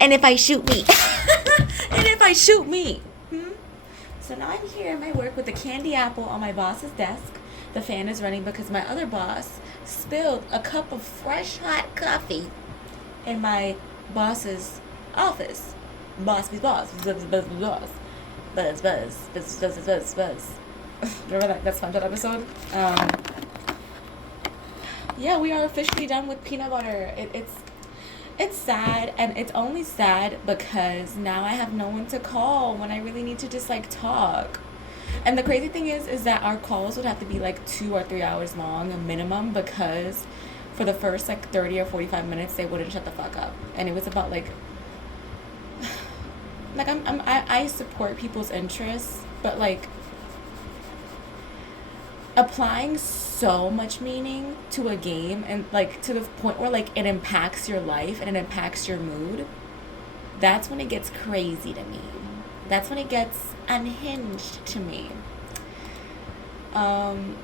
And if I shoot me. And if I shoot me. So now I'm here at my work with a candy apple on my boss's desk. The fan is running because my other boss spilled a cup of fresh hot coffee in my boss's office. Boss be boss. Buzz, buzz, buzz. Buzz, buzz. Buzz, buzz, buzz, buzz. Remember that SpongeBob episode? Yeah, we are officially done with peanut butter. It's sad, and it's only sad because now I have no one to call when I really need to just like talk. And the crazy thing is that our calls would have to be like 2 or 3 hours long, a minimum, because for the first like 30 or 45 minutes they wouldn't shut the fuck up, and it was about like I support people's interests, but like applying so much meaning to a game and like to the point where like it impacts your life and it impacts your mood, that's when it gets crazy to me. That's when it gets unhinged to me. I'm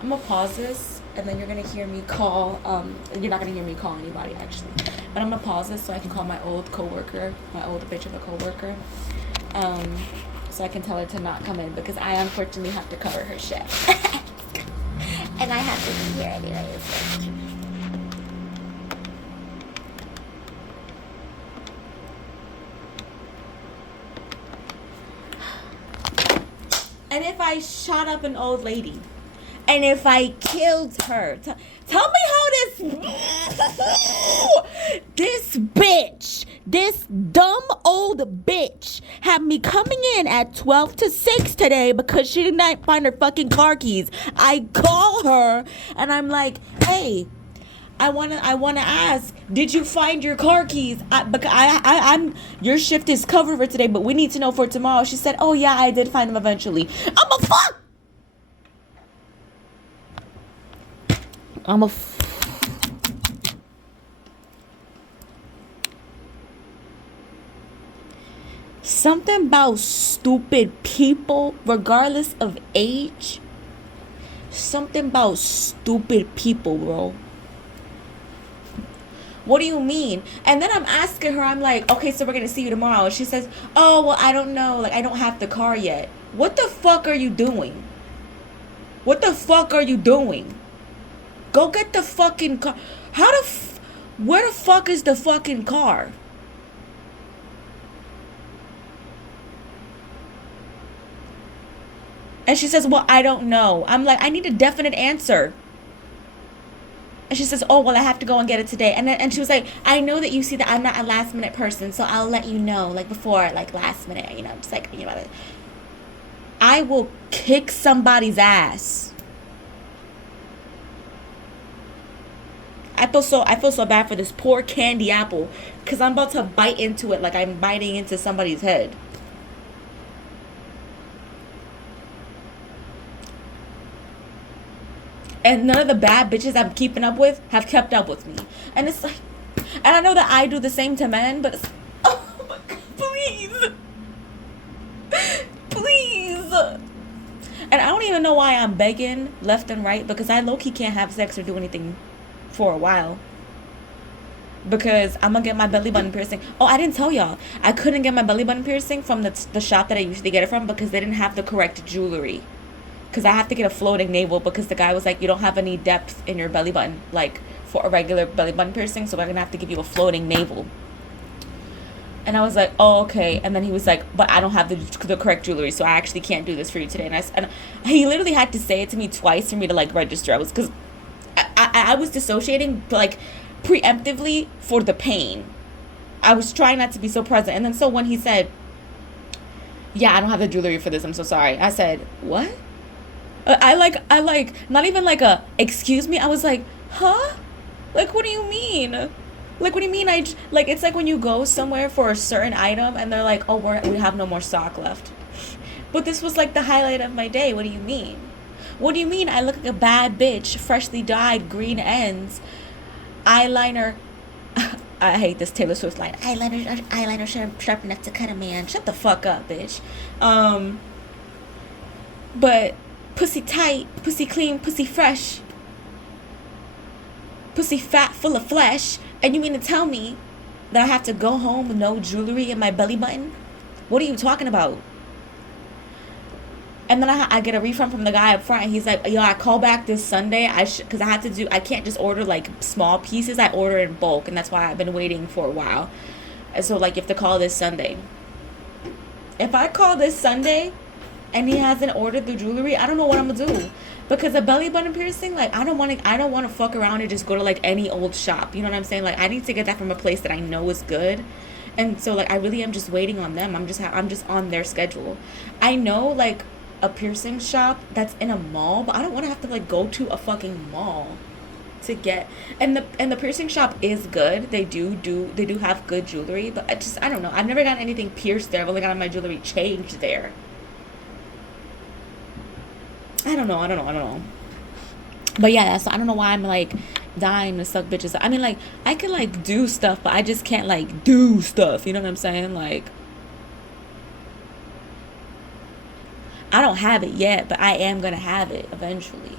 gonna pause this and then you're gonna hear me call you're not gonna hear me call anybody actually, but I'm gonna pause this so I can call my old coworker, my old bitch of a coworker, so I can tell her to not come in because I unfortunately have to cover her shit. And I have to be here anyways. And if I shot up an old lady, and if I killed her, tell me how this bitch, this dumb old bitch, had me coming in at 12 to 6 today because she did not find her fucking car keys. I call her and I'm like, hey, I wanna ask, did you find your car keys? I'm your shift is covered for today, but we need to know for tomorrow. She said, oh yeah, I did find them eventually. Something about stupid people, regardless of age. Something about stupid people, bro. What do you mean? And then I'm asking her, I'm like, okay, so we're gonna see you tomorrow. She says, oh, well, I don't know. Like, I don't have the car yet. What the fuck are you doing? What the fuck are you doing? Go get the fucking car. Where the fuck is the fucking car? And she says, well, I don't know. I'm like, I need a definite answer. And she says, oh, well, I have to go and get it today. And she was like, I know that you see that I'm not a last minute person, so I'll let you know, like, before, like, last minute, you know, just like, thinking about it. I will kick somebody's ass. I feel so bad for this poor candy apple because I'm about to bite into it like I'm biting into somebody's head. And none of the bad bitches I'm keeping up with have kept up with me. And it's like, and I know that I do the same to men, but it's, oh my God, please. Please. And I don't even know why I'm begging left and right because I low-key can't have sex or do anything for a while. Because I'm gonna get my belly button piercing. Oh, I didn't tell y'all. I couldn't get my belly button piercing from the shop that I usually get it from because they didn't have the correct jewelry. Because I have to get a floating navel because the guy was like, you don't have any depth in your belly button, like for a regular belly button piercing, so I'm gonna have to give you a floating navel. And I was like, oh, okay. And then he was like, but I don't have the correct jewelry, so I actually can't do this for you today. And he literally had to say it to me twice for me to like register. I was, because I was dissociating like preemptively for the pain. I was trying not to be so present. And then so when he said, yeah, I don't have the jewelry for this, I'm so sorry, I said, what? I like not even like a excuse me. I was like, huh? Like, what do you mean? Like, what do you mean? Like, it's like when you go somewhere for a certain item and they're like, oh, we have no more stock left. But this was like the highlight of my day. What do you mean? What do you mean? I look like a bad bitch, freshly dyed, green ends, eyeliner. I hate this Taylor Swift line. Eyeliner sharp enough to cut a man. Shut the fuck up, bitch. But pussy tight, pussy clean, pussy fresh. pussy fat, full of flesh, and you mean to tell me that I have to go home with no jewelry in my belly button? What are you talking about? And then I get a refund from the guy up front, and he's like, yo, I call back this Sunday. Because I can't just order like small pieces. I order in bulk, and that's why I've been waiting for a while. And so like, you have to call this Sunday. If I call this Sunday and he hasn't ordered the jewelry, I don't know what I'm gonna do. Because a belly button piercing, like, I don't want to fuck around and just go to like any old shop. You know what I'm saying? Like, I need to get that from a place that I know is good. And so like, I really am just waiting on them. I'm just on their schedule. I know like a piercing shop that's in a mall, but I don't want to have to like go to a fucking mall to get. And the piercing shop is good. They do have good jewelry, but I don't know. I've never gotten anything pierced there. I've only gotten my jewelry changed there. I don't know. But yeah, so I don't know why I'm like dying to suck bitches. I mean, like, I can like do stuff, but I just can't like do stuff. You know what I'm saying? Like, I don't have it yet, but I am gonna have it eventually.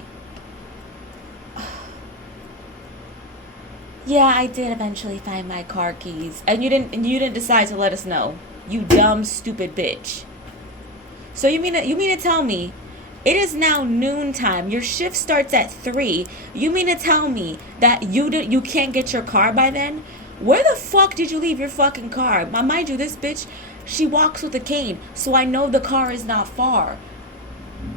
Yeah, I did eventually find my car keys, and you didn't decide to let us know. You dumb, stupid bitch. So you mean to tell me it is now noontime? Your shift starts at 3. You mean to tell me that you can't get your car by then? Where the fuck did you leave your fucking car? Mind you, this bitch, she walks with a cane, so I know the car is not far.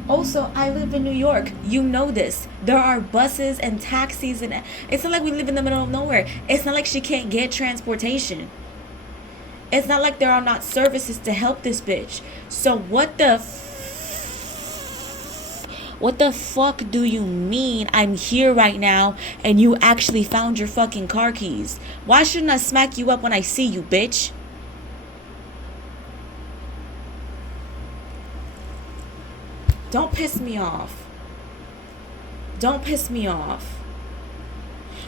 Also, I live in New York. You know this. There are buses and taxis, and it's not like we live in the middle of nowhere. It's not like she can't get transportation. It's not like there are not services to help this bitch. So what the fuck do you mean I'm here right now and you actually found your fucking car keys? Why shouldn't I smack you up when I see you, bitch? Don't piss me off. Don't piss me off.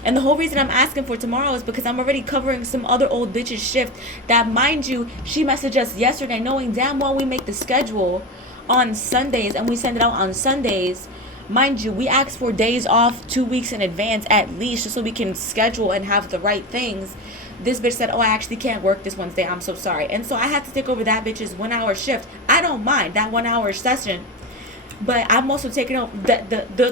And the whole reason I'm asking for tomorrow is because I'm already covering some other old bitch's shift that, mind you, she messaged us yesterday knowing damn well we make the schedule on Sundays and we send it out on Sundays. Mind you, we ask for days off 2 weeks in advance at least, just so we can schedule and have the right things. This bitch said, oh, I actually can't work this Wednesday. I'm so sorry. And so I had to take over that bitch's 1 hour shift. I don't mind that 1 hour session. But I'm also taking out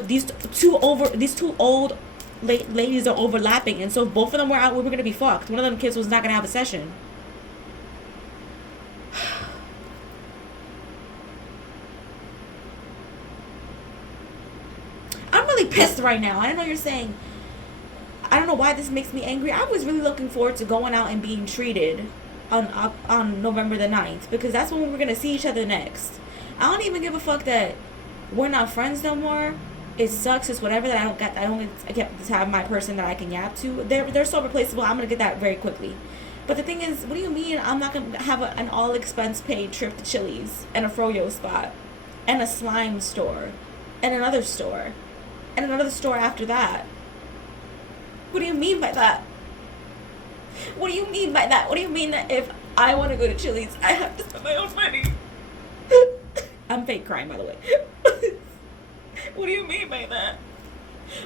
these two old ladies are overlapping, and so if both of them were out, we were gonna be fucked. One of them kids was not gonna have a session. I'm really pissed right now. I know you're saying, I don't know why this makes me angry. I was really looking forward to going out and being treated on November the 9th, because that's when we're gonna see each other next. I don't even give a fuck that we're not friends no more. It sucks. It's whatever that I get to have my person that I can yap to. They're so replaceable. I'm gonna get that very quickly. But the thing is, what do you mean I'm not gonna have an all expense paid trip to Chili's and a froyo spot and a slime store and another store and another store after that? What do you mean by that? What do you mean by that? What do you mean that if I want to go to Chili's, I have to spend my own money? I'm fake crying, by the way. What do you mean by that?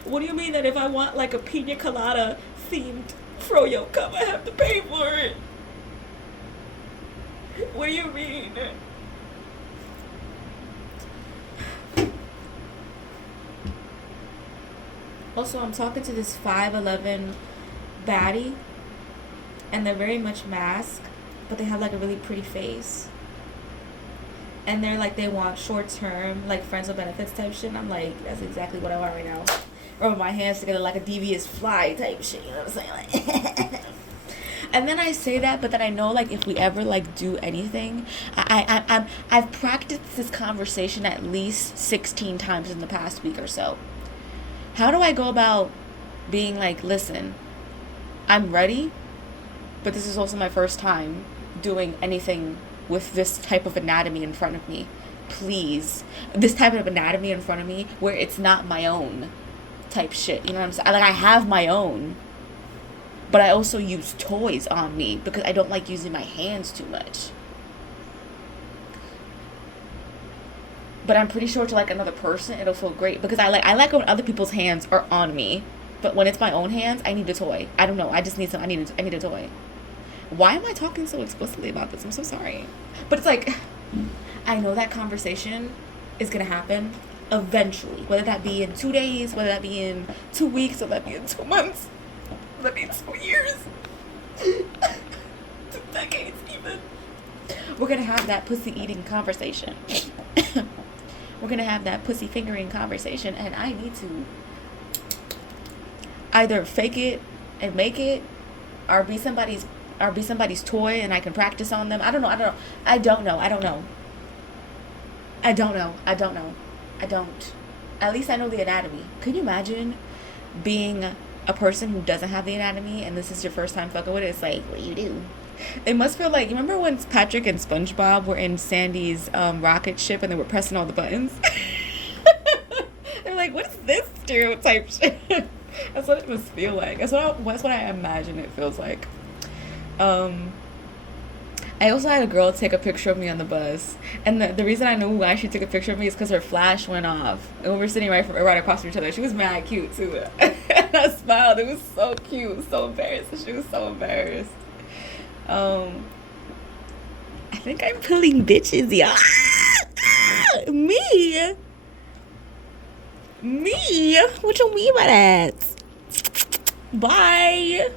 What do you mean that if I want like a pina colada themed froyo cup, I have to pay for it? What do you mean? Also, I'm talking to this 5'11" baddie, and they're very much masked, but they have like a really pretty face. And they're like, they want short-term, like, friends with benefits type shit. And I'm like, that's exactly what I want right now. Rub my hands together like a devious fly type shit, you know what I'm saying? Like, and then I say that, but then I know, like, if we ever, like, do anything, I've practiced this conversation at least 16 times in the past week or so. How do I go about being like, listen, I'm ready, but this is also my first time doing anything with this type of anatomy in front of me. Please. This type of anatomy in front of me where it's not my own type shit. You know what I'm saying? Like, I have my own, but I also use toys on me because I don't like using my hands too much. But I'm pretty sure to like another person, it'll feel great because I like when other people's hands are on me. But when it's my own hands, I need a toy. I don't know. I just need some. I need a toy. Why am I talking so explicitly about this? I'm so sorry. But it's like, I know that conversation is gonna happen eventually. Whether that be in 2 days, whether that be in 2 weeks, whether that be in 2 months, whether that be in 2 years, 2 decades even. We're gonna have that pussy eating conversation. We're gonna have that pussy fingering conversation, and I need to either fake it and make it, or be somebody's toy and I can practice on them. I don't know. At least I know the anatomy. Can you imagine being a person who doesn't have the anatomy and this is your first time fucking with it? It's like, what do you do? It must feel like, you remember when Patrick and SpongeBob were in Sandy's rocket ship and they were pressing all the buttons? They're like, what is this stereotype shit? That's what it must feel like. That's what I imagine it feels like. I also had a girl take a picture of me on the bus, and the reason I knew why she took a picture of me is because her flash went off, and we were sitting right across from each other. She was mad cute too, and I smiled. It was so cute, so embarrassed. She was so embarrassed. I think I'm pulling bitches, y'all. Me? What you mean by that? Bye.